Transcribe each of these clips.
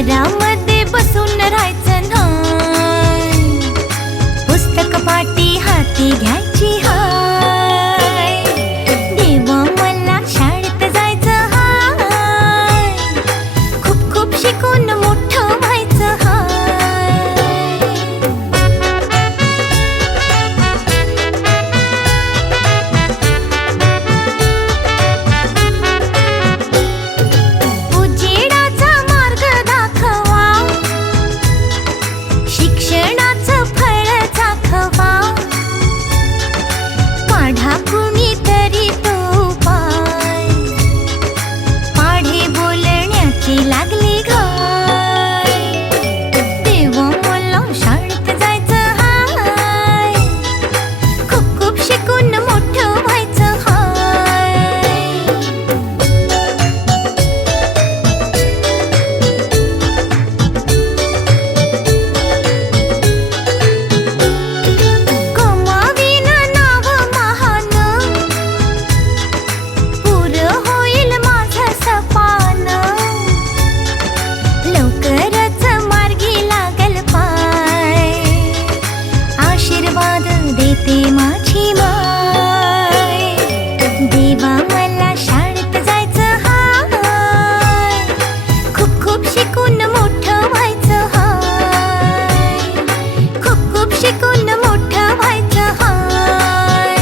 घरामध्ये बसून राहायचं नाही, पुस्तक पाटी हाती घ्यायची हाय. देवा मला शाळेत जायचं हाय, खूप खूप शिकून मोठं व्हायचं हाय. उजेडाचा मार्ग दाखवा, शिक्षणाचं फळ चाखवा. पाढा कुणीतरी तो पाय, पाढे बोलण्याची लागली घाय. देवा मला शाळेत जायचं हाय, खूप खूप शिकून मोठं व्हायचं हाय. कमावीन नाव महान, पुरं होईल माझं सपान. लवकरच मार्गी लागल पाय, आशीर्वाद देते माझी माय. देवा मला शाळेत जायचं हाय, खूप खूप शिकून मोठं व्हायचं हाय. खूप खूप शिकून मोठं व्हायचं हाय.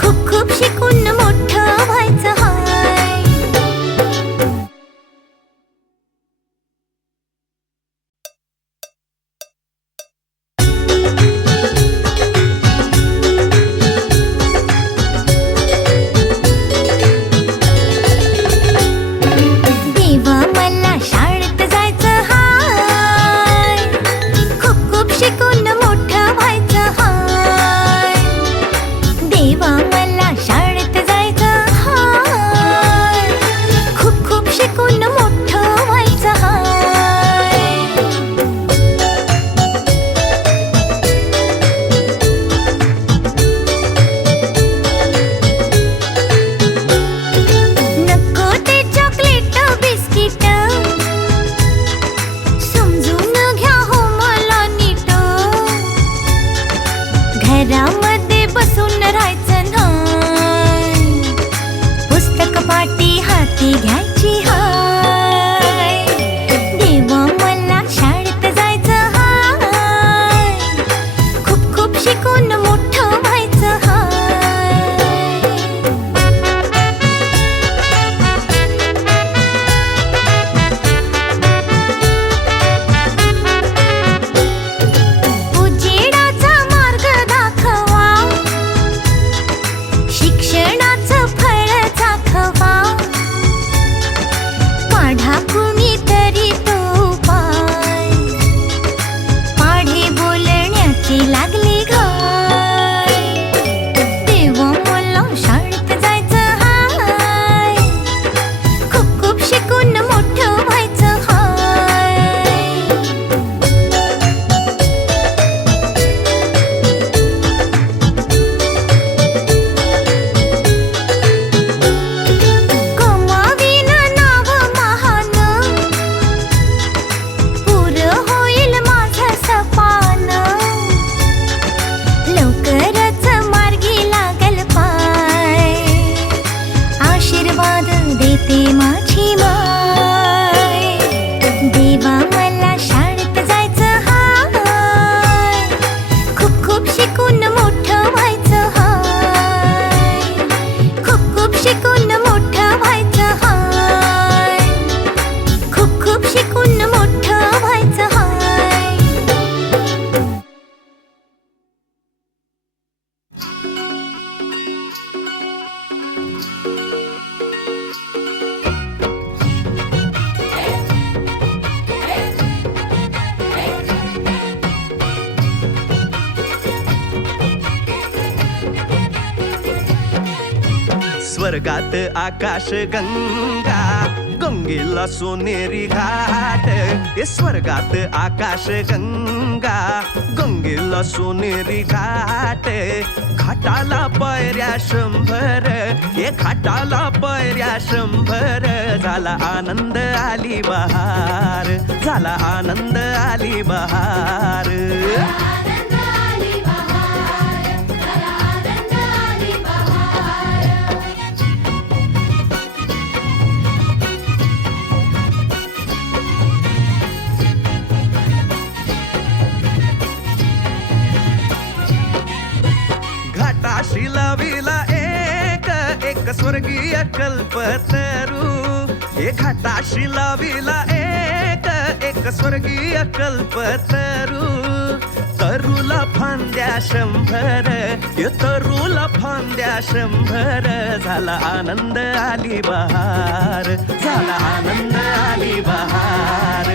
खूप खूप शिकून मोठं व्हायचं हाय. देवा मला शाळेत जायचं हाय, खूप खूप शिकून मोठं व्हायचं हाय. देवा मला शाळेत जायचं हाय, खूप खूप शिकून मोठं व्हायचं हाय. नको ते चॉकलेट बिस्किट, समजून घ्या हो मला नीट. घरामध्ये बसून राहायचं नाही, पुस्तक पाटी हाती घ्यायची हाय. देवा मला शाळेत जायचं हाय, खूप खूप शिकून मोठं व्हायचं हाय. उजेडाचा मार्ग दाखवा, शिक्षणाचं फळ चाखवा. पाढा कुणीतरी तो पाय, पाढे बोलण्याची लागली घाय. देवा मला शाळेत जायचं हाय, खूप खूप शिकून मोठं व्हायचं हाय. कमावीन नाव महान, पुरं होईल माझं सपान. लवकरच मार्गी लागल पाय, आशीर्वाद देते माझी माय. देवा मला शाळेत जायचं हाय, खूप खूप शिकून मोठं व्हायचं हाय. खूप खूप शिकून मोठं व्हायचं हाय. खूप खूप शिकून मोठं व्हायचं हाय. स्वर्गात आकाश गंगा, गंगेला सोनेरी घाट. हे स्वर्गात आकाश गंगा, गंगेला सोनेरी घाट. घाटाला पायऱ्या 100, हे घाटाला पायऱ्या 100. झाला आनंद आली बहार, झाला आनंद आली बहार. घाटाशी लाविला एक स्वर्गीय कल्पतरू, हे घाटाशी लाविला एक स्वर्गीय कल्पतरू. तरूला फांद्या 100, ये तरूला फांद्या 100, झाला आनंद आली बहार, झाला आनंद आली बहार.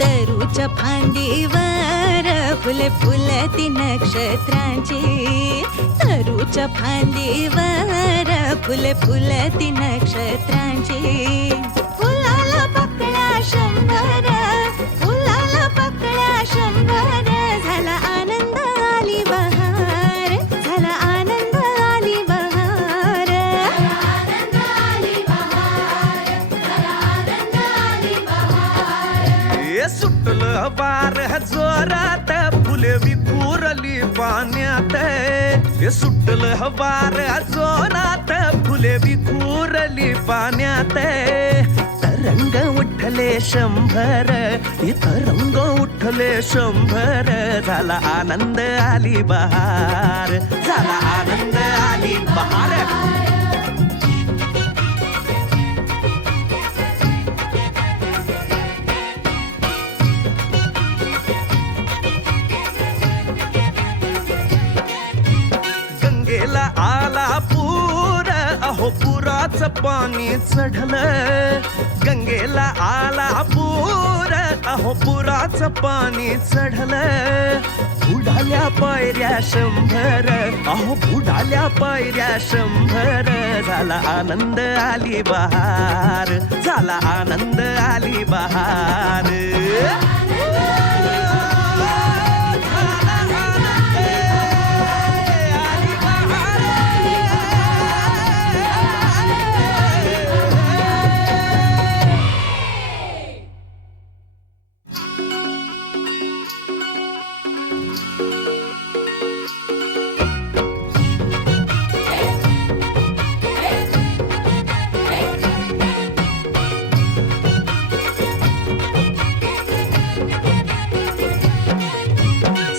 तरूच्या फांदीवर फुले फुलती नक्षत्रांची, तरूच्या फांदीवर फुले फुलती नक्षत्रांची. फुलाला पकड्या 100, फुलाला पकड्या 100, झाला आनंद आली बहार, झाला आनंद आली बहार. ये सुटलं वार जोरात, फुले विखुरली पाण्यात. ये सुटलं वार जोरात, फुले विखुरली पाण्यात. तरंग उठले 100, ये तरंग उठले 100, झाला आनंद आली बहार, झाला आनंद आली बहार. गंगेला आला पूर, अहो पुराचं पाणी चढलं. गंगेला आला पूर, अहो पुराचं पाणी चढलं. बुडाल्या पायऱ्या 100, अहो बुडाल्या पायऱ्या 100, झाला आनंद आली बहार, झाला आनंद आली बहार.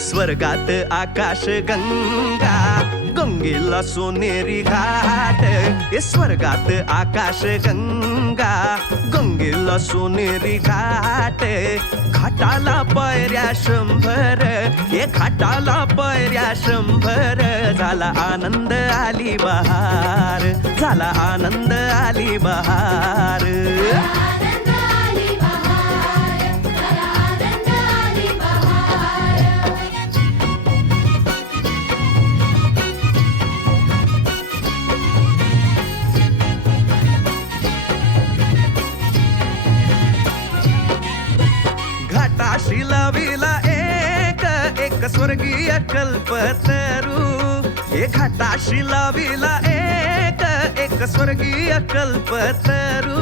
स्वर्गात आकाश गंगा, गंगेला सोनेरी घाट. हे स्वर्गात आकाश गंगा, गंगेला सोनेरी घाट. घाटाला पायऱ्या 100, हे घाटाला पायऱ्या 100, झाला आनंद आली बहार, झाला आनंद आली बहार. घाटाशी लाविला एक स्वर्गीय कल्पतरू, हे घाटाशी लाविला एक स्वर्गीय कल्पतरू.